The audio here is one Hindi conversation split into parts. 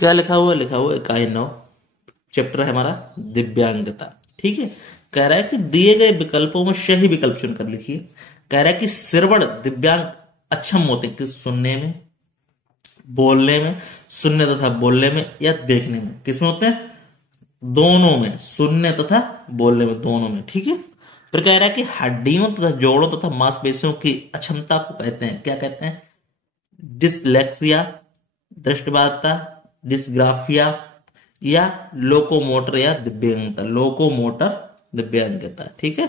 क्या लिखा हुआ है? लिखा हुआ है इकाई 9, चैप्टर है हमारा दिव्यांगता। ठीक है, कह रहा है कि दिए गए विकल्पों में सही विकल्प चुनकर लिखिए। कह रहा है कि श्रवण दिव्यांग अक्षम होते हैं किस? सुनने में, बोलने में, सुनने तथा बोलने में, या देखने में। किसमें होते हैं? दोनों में, सुनने तथा बोलने में, दोनों में। ठीक है, फिर कह रहा है कि हड्डियों तथा जोड़ों तथा मांसपेशियों की अक्षमता को कहते हैं, क्या कहते हैं? डिसलेक्सिया, दृष्टिबाधिता, डिस्ग्राफिया, या लोकोमोटर या दिव्यांगता। लोकोमोटर दिव्यांगता। ठीक है,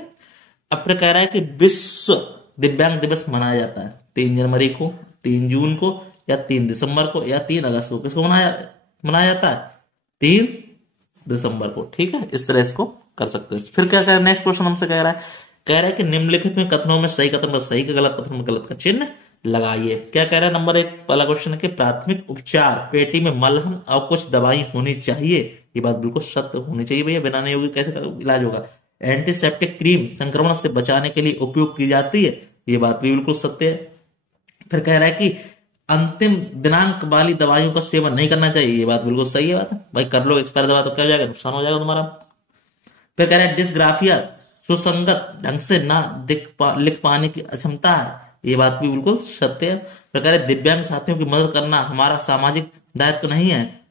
अब फिर कह रहा है कि विश्व दिव्यांग दिवस मनाया जाता है 3 जनवरी को, 3 जून को, या 3 दिसंबर को, या 3 अगस्त को। किसको मनाया मनाया जाता है? 3 दिसंबर को। ठीक है, इस तरह इसको कर सकते हैं। फिर क्या कह रहा है? नेक्स्ट क्वेश्चन हमसे कह रहा है, निम्नलिखित में कथनों में सही कथन पर सही का, गलत कथन में गलत का चिन्ह लगाइए। क्या कह रहा है? नंबर 1 पहला क्वेश्चन है कि प्राथमिक उपचार पेटी में मलहम और कुछ दवाई होनी चाहिए। ये बात बिल्कुल सत्य होनी चाहिए भैया, बिना नहीं होगी कैसे इलाज होगा। एंटीसेप्टिक क्रीम संक्रमण से बचाने के लिए उपयोग की जाती है। ये बात भी बिल्कुल सत्य है। फिर कह रहा है कि अंतिम दिनांक वाली दवाइयों का सेवन नहीं करना चाहिए। ये बात बिल्कुल सही है बात है भाई, कर लो एक्सपायर दवा तो क्या हो जाएगा? नुकसान हो जाएगा तुम्हारा। फिर कह रहा है डिस्ग्राफिया सुसंगत ढंग से ना लिख पाने की अक्षमता है। ये बात भी बिल्कुल सत्य है। फिर कह रहा है दिव्यांग साथियों की मदद करना हमारा सामाजिक दायित्व नहीं है,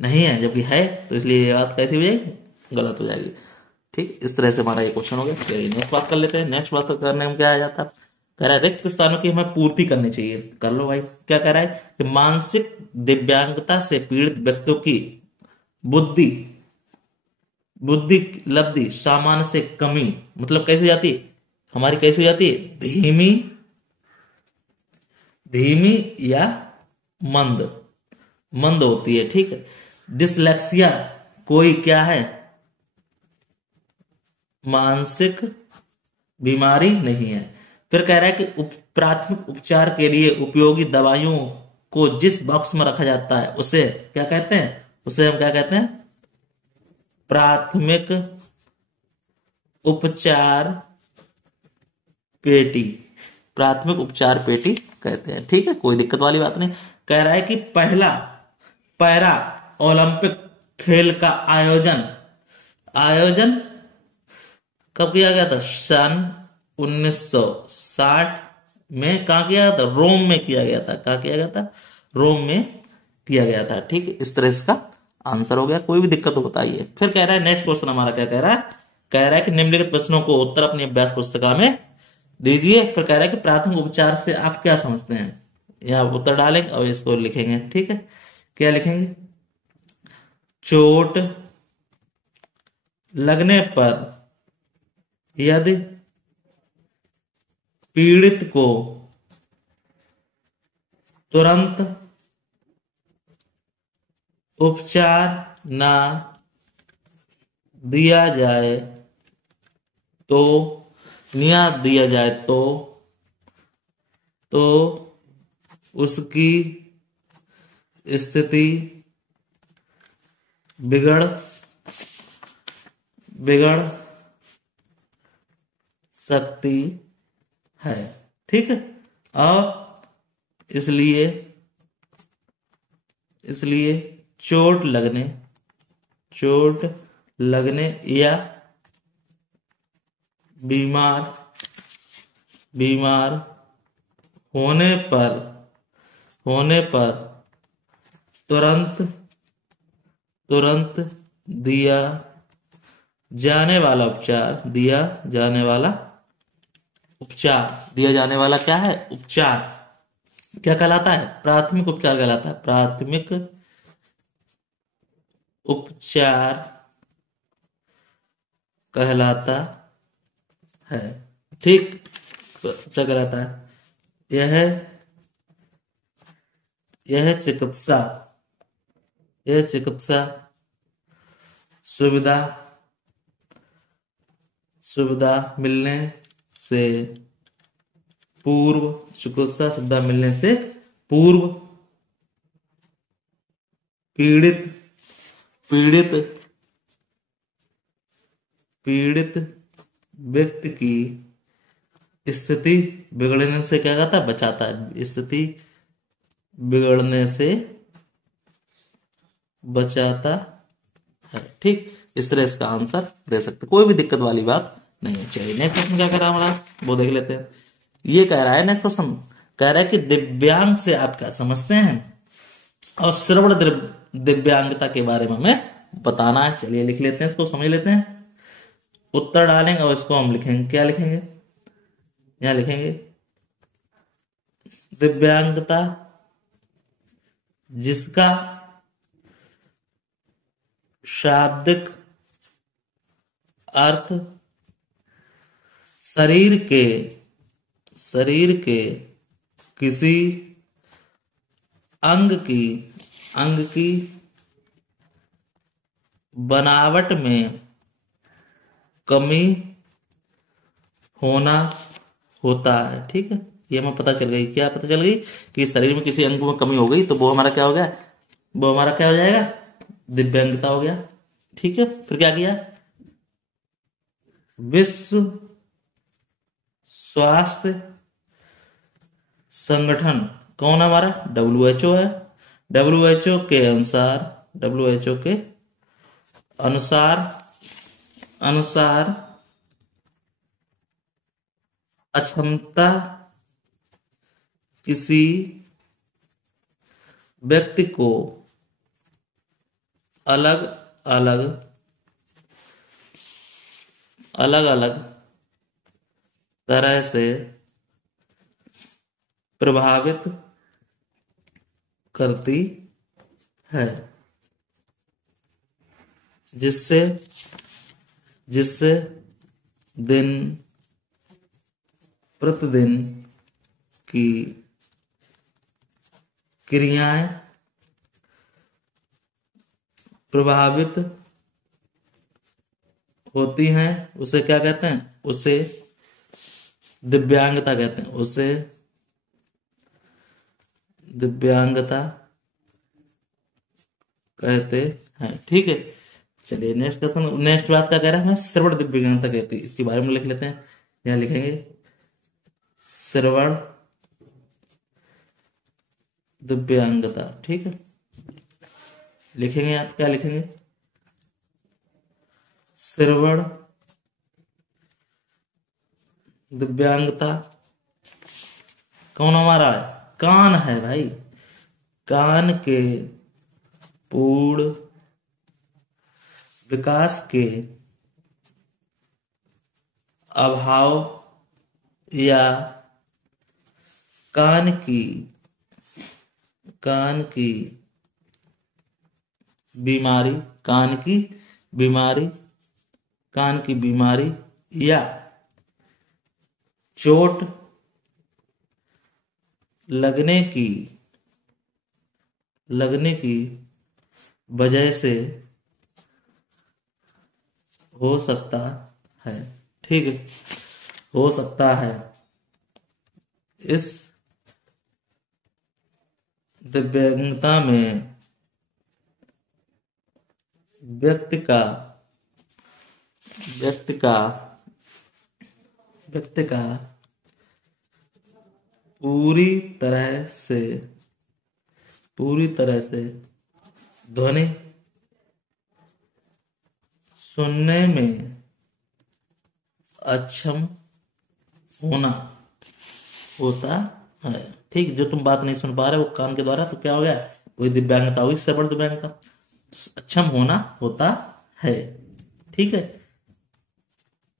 नहीं है, जबकि है, तो इसलिए ये बात कैसी हो जाएगी? गलत हो जाएगी। ठीक, इस तरह से हमारा ये क्वेश्चन हो गया। चलिए नेक्स्ट बात कर लेते हैं। नेक्स्ट बात करने में क्या आ जाता है? कह रहा है रिक्त स्थानों की हमें पूर्ति करनी चाहिए। कर लो भाई। क्या कह रहा है कि मानसिक दिव्यांगता से पीड़ित व्यक्तियों की बुद्धि बुद्धि लब्धि सामान्य से कमी, मतलब कैसे हो जाती है? हमारी कैसे हो जाती है? धीमी, धीमी या मंद, मंद होती है। ठीक है, डिसलेक्सिया कोई क्या है? मानसिक बीमारी नहीं है। फिर कह रहा है कि प्राथमिक उपचार के लिए उपयोगी दवाइयों को जिस बॉक्स में रखा जाता है उसे क्या कहते हैं? उसे हम क्या कहते हैं? प्राथमिक उपचार पेटी। प्राथमिक उपचार पेटी कहते हैं। ठीक है, कोई दिक्कत वाली बात नहीं। कह रहा है कि पहला पैरा ओलंपिक खेल का आयोजन आयोजन कब किया गया था? सन 1960 में। कहा किया गया था? रोम में किया गया था। कहा किया गया था? रोम में किया गया था। ठीक है, इस तरह इसका आंसर हो गया। कोई भी दिक्कत हो बताइए। फिर कह रहा है नेक्स्ट क्वेश्चन हमारा क्या कह रहा है? कह रहा है कि निम्नलिखित प्रश्नों को उत्तर अपनी अभ्यास पुस्तिका में दीजिए। फिर कह रहा है कि प्राथमिक उपचार से आप क्या समझते हैं? यहाँ उत्तर डालेंगे और इसको लिखेंगे। ठीक है, क्या लिखेंगे? चोट लगने पर यदि पीड़ित को तुरंत उपचार ना दिया जाए तो दिया जाए तो उसकी स्थिति बिगड़ बिगड़ सकती है। ठीक है, और इसलिए इसलिए चोट लगने या बीमार होने पर तुरंत दिया जाने वाला क्या है? उपचार क्या कहलाता है? प्राथमिक उपचार कहलाता है। प्राथमिक उपचार कहलाता है। ठीक, क्या कहलाता है? यह चिकित्सा सुविधा मिलने से पूर्व पीड़ित व्यक्ति की स्थिति बिगड़ने से क्या कहता है? बचाता है। स्थिति बिगड़ने से बचाता है। ठीक, इस तरह इसका आंसर दे सकते, कोई भी दिक्कत वाली बात नहीं है। चलिए नेक्स्ट क्वेश्चन क्या कह रहा है हमारा, वो देख लेते हैं। ये कह रहा है नेक्स्ट क्वेश्चन, कह रहा है कि दिव्यांग से आप क्या समझते हैं और श्रवण दिव्यांगता के बारे में हमें बताना है। चलिए लिख लेते हैं, इसको समझ लेते हैं, उत्तर डालेंगे और इसको हम लिखेंगे। क्या लिखेंगे, यहां लिखेंगे दिव्यांगता जिसका शाब्दिक अर्थ शरीर के किसी अंग की बनावट में कमी होना होता है। ठीक है, ये हमें पता चल गई, क्या पता चल गई कि शरीर में किसी अंग में कमी हो गई तो वो हमारा क्या हो गया, वो हमारा क्या हो जाएगा, दिव्यांगता हो गया। ठीक है, फिर क्या किया, विश्व स्वास्थ्य संगठन कौन है हमारा, WHO है। WHO के अनुसार अक्षमता किसी व्यक्ति को अलग अलग तरह से प्रभावित करती है, जिससे दिन प्रतिदिन की क्रियाएं प्रभावित होती हैं। उसे क्या कहते हैं, उसे दिव्यांगता कहते हैं, उसे दिव्यांगता कहते हैं। ठीक है, चलिए नेक्स्ट क्वेश्चन, नेक्स्ट बात क्या कह रहा है, हमें श्रवण दिव्यांगता कहती है, इसके बारे में लिख लेते हैं। यहां लिखेंगे श्रवण दिव्यांगता। ठीक है, लिखेंगे आप, क्या लिखेंगे, श्रवण दिव्यांगता कौन हमारा है, कान है भाई, कान के पूर्ण विकास के अभाव या कान की बीमारी या चोट लगने की वजह से हो सकता है। ठीक है, हो सकता है। इस दिव्यांगता में व्यक्ति का पूरी तरह से ध्वनि सुनने में अक्षम होना होता है। ठीक, जो तुम बात नहीं सुन पा रहे वो कान के द्वारा, तो क्या हो गया, वही दिव्यांगता हुई, श्रवण दिव्यांगता, अक्षम होना होता है। ठीक है,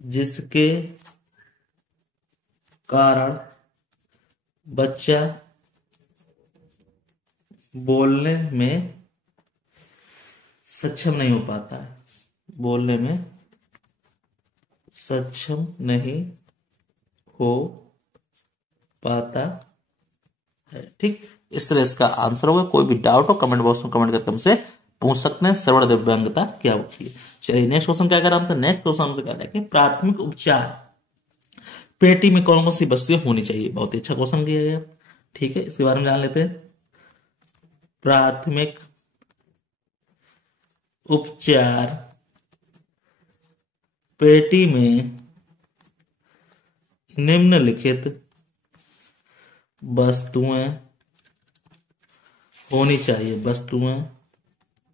जिसके कारण बच्चा बोलने में सक्षम नहीं हो पाता है, बोलने में सक्षम नहीं हो पाता है। ठीक, इस तरह इसका आंसर होगा। कोई भी डाउट हो कमेंट बॉक्स में कमेंट करके हमसे पूछ सकते हैं, श्रवण दिव्यांगता क्या होती है। चलिए नेक्स्ट क्वेश्चन क्या कर रहा है, नेक्स्ट क्वेश्चन हमसे कह रहा है कि प्राथमिक उपचार पेटी में कौन कौन सी वस्तुएं होनी चाहिए। बहुत ही अच्छा क्वेश्चन दिया गया। ठीक है, इसके बारे में जान लेते हैं। प्राथमिक उपचार पेटी में निम्नलिखित वस्तुएं होनी चाहिए,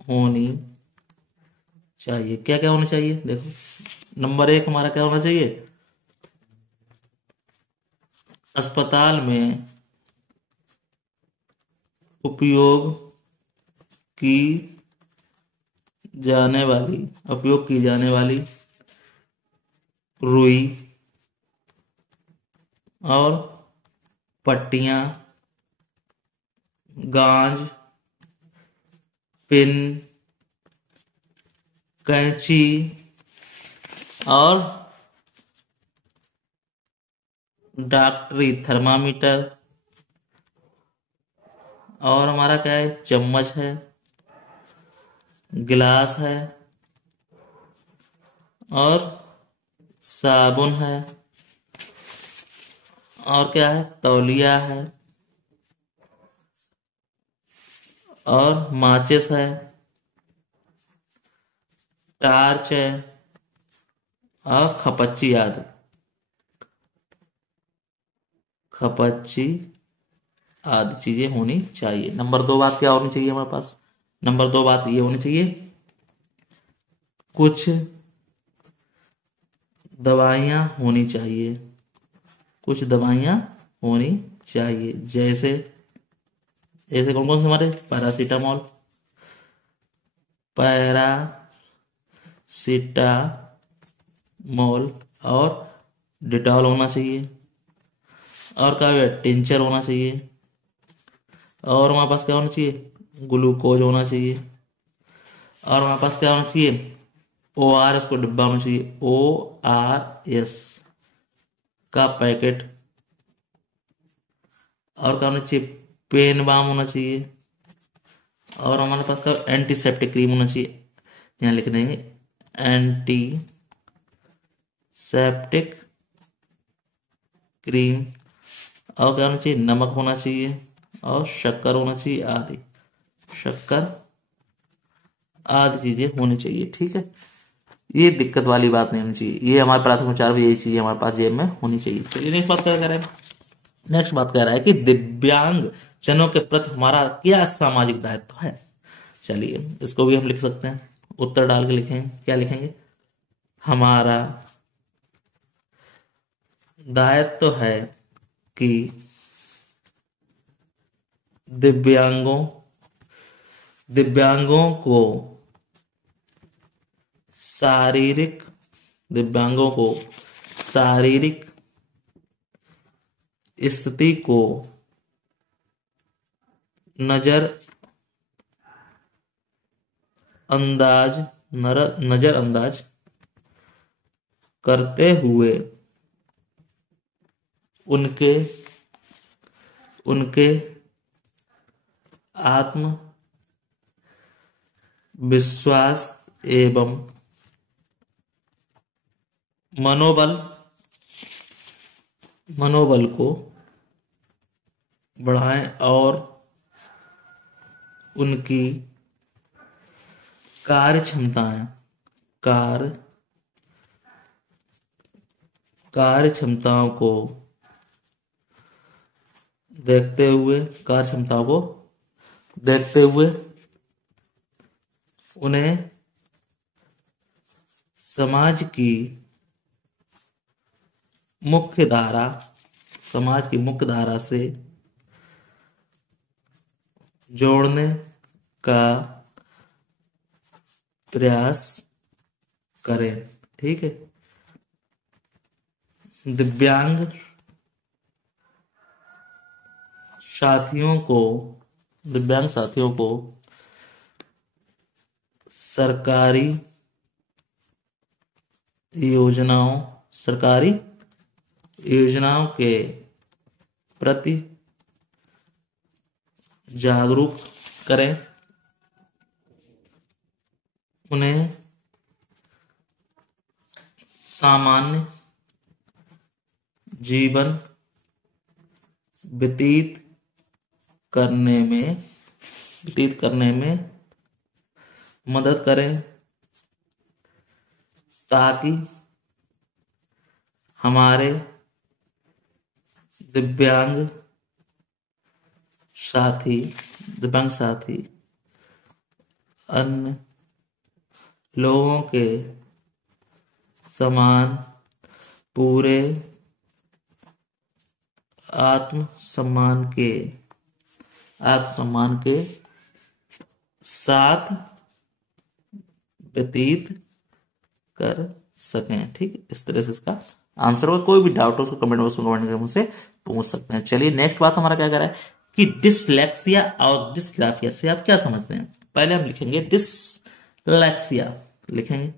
होनी चाहिए। क्या क्या होनी चाहिए? देखो, नंबर एक हमारा क्या होना चाहिए? अस्पताल में उपयोग की उपयोग की जाने वाली रुई और पट्टियां, गांज, पिन, कैंची और डॉक्टरी थर्मामीटर, और हमारा क्या है? चम्मच है, गिलास है और साबुन है, और क्या है? तौलिया है और माचिस है, टार्च है और खपच्ची आदि। खपच्ची आदि चीजें होनी चाहिए। नंबर दो बात क्या होनी चाहिए हमारे पास? नंबर दो बात ये होनी चाहिए, कुछ दवाइयाँ होनी चाहिए। कुछ दवाइयाँ होनी चाहिए, जैसे जैसे कौन कौन से हमारे? पैरासीटामोल, पैरासीटामोल और डिटॉल होना चाहिए, और क्या है? टिंचर होना चाहिए, और हमारे पास क्या होना चाहिए? ग्लूकोज होना चाहिए, और हमारे पास क्या होना चाहिए? ORS को डिब्बा होना चाहिए, ORS का पैकेट, और क्या होना चाहिए? पेन बाम होना चाहिए, और हमारे पास क्या? एंटीसेप्टिक क्रीम होना चाहिए। यहाँ लिख देंगे एंटी सेप्टिक क्रीम, और क्या होना चाहिए? नमक होना चाहिए और शक्कर होना चाहिए आदि। शक्कर आदि चीजें होनी चाहिए। ठीक है, ये दिक्कत वाली बात नहीं होनी चाहिए। ये हमारे प्राथमिक उपचार में यही चीजें हमारे पास जेब में होनी चाहिए। चलिए नेक्स्ट बात क्या कह रहे हैं? नेक्स्ट बात कह रहा है कि दिव्यांग जनों के प्रति हमारा क्या सामाजिक दायित्व है। चलिए इसको भी हम लिख सकते हैं, उत्तर डाल के लिखेंगे। क्या लिखेंगे? हमारा दायित्व है कि दिव्यांगों दिव्यांगों को शारीरिक दिव्यांगों को शारीरिक स्थिति को नजर अंदाज करते हुए उनके उनके आत्म विश्वास एवं मनोबल को बढ़ाएं और उनकी कार्य क्षमताओं को देखते हुए उन्हें समाज की मुख्य धारा से जोड़ने का प्रयास करें। ठीक है, दिव्यांग साथियों को सरकारी योजनाओं के प्रति जागरूक करें, उन्हें सामान्य जीवन व्यतीत करने में मदद करें, ताकि हमारे दिव्यांग साथी अन्य लोगों के समान पूरे आत्मसम्मान के साथ व्यतीत कर सकें। ठीक, इस तरह से इसका आंसर होगा। कोई भी डाउट हो उसको कमेंट बॉक्स में कमेंट करके मुझसे पूछ सकते हैं। चलिए नेक्स्ट बात हमारा क्या कह रहा है कि डिसलेक्सिया और डिस्ग्राफिया से आप क्या समझते हैं। पहले हम लिखेंगे डिसलेक्सिया, लिखेंगे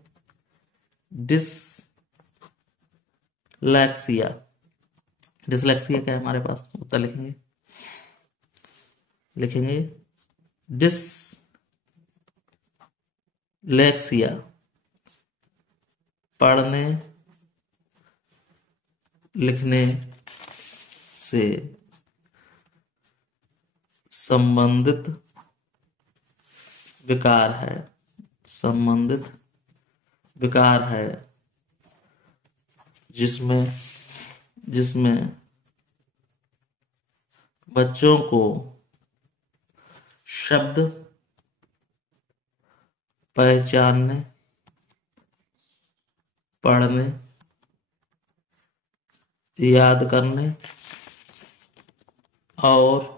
डिसलेक्सिया। डिसलेक्सिया क्या है हमारे पास, उत्तर लिखेंगे डिसलेक्सिया पढ़ने लिखने से संबंधित विकार है, जिसमें बच्चों को शब्द पहचानने, पढ़ने, याद करने और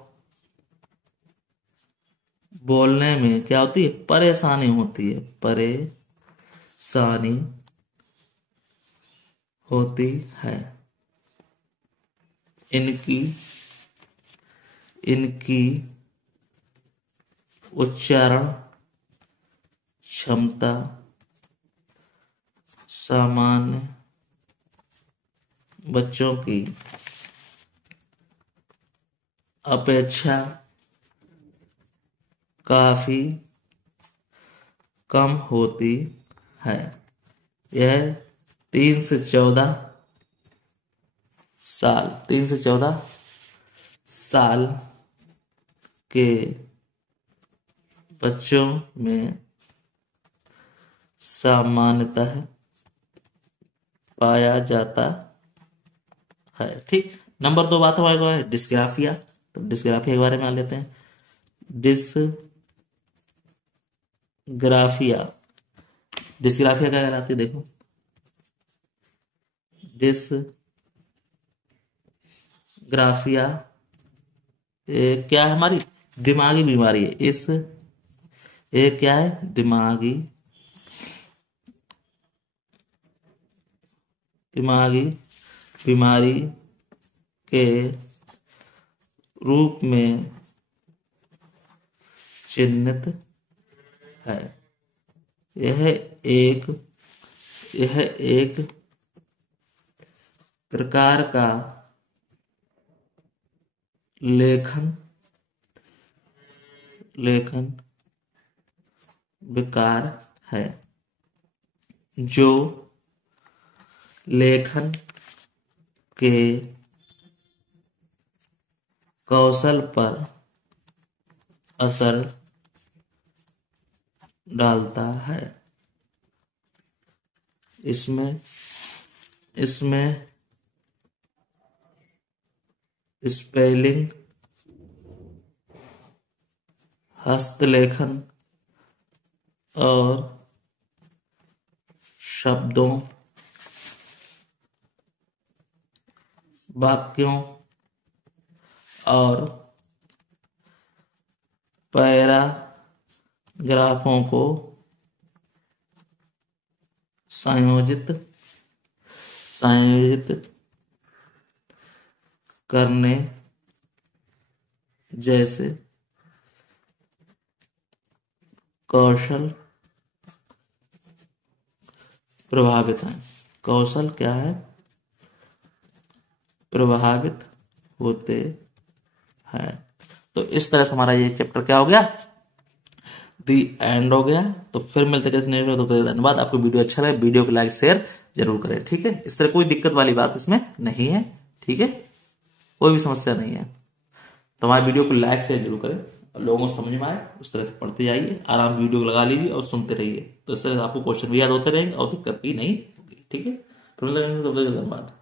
बोलने में क्या होती है, परेशानी होती है। इनकी उच्चारण क्षमता सामान्य बच्चों की अपेक्षा काफी कम होती है। यह 3 से 14 साल के बच्चों में सामान्यतः पाया जाता है। ठीक, नंबर 2 बात हमारे को है डिस्ग्राफिया। तो डिस्ग्राफिया के बारे में आ लेते हैं। डिस्ग्राफिया क्या कहलाती है, देखो डिस्ग्राफिया क्या है, हमारी दिमागी बीमारी है। क्या है, दिमागी बीमारी के रूप में चिन्हित है। यह एक प्रकार का लेखन विकार है जो लेखन के कौशल पर असर डालता है। इसमें स्पेलिंग, हस्तलेखन और शब्दों, वाक्यों और पैराग्राफों को संयोजित करने जैसे कौशल प्रभावित हैं। कौशल क्या है, प्रभावित होते हैं। तो इस तरह से हमारा ये चैप्टर क्या हो गया, दी एंड हो गया। तो फिर मिलते हैं नेक्स्ट वीडियो। तो धन्यवाद। आपको वीडियो अच्छा लगे वीडियो को लाइक शेयर जरूर करें। ठीक है, इस तरह कोई दिक्कत वाली बात इसमें नहीं है। ठीक है, कोई भी समस्या नहीं है। तो हमारे वीडियो को लाइक शेयर जरूर करें, लोगों को समझ में आए उस तरह से पढ़ते जाइए, आराम वीडियो को लगा लीजिए और सुनते रहिए। तो इस तरह से आपको क्वेश्चन भी याद होते रहेंगे और दिक्कत भी नहीं होगी। ठीक है, तो धन्यवाद।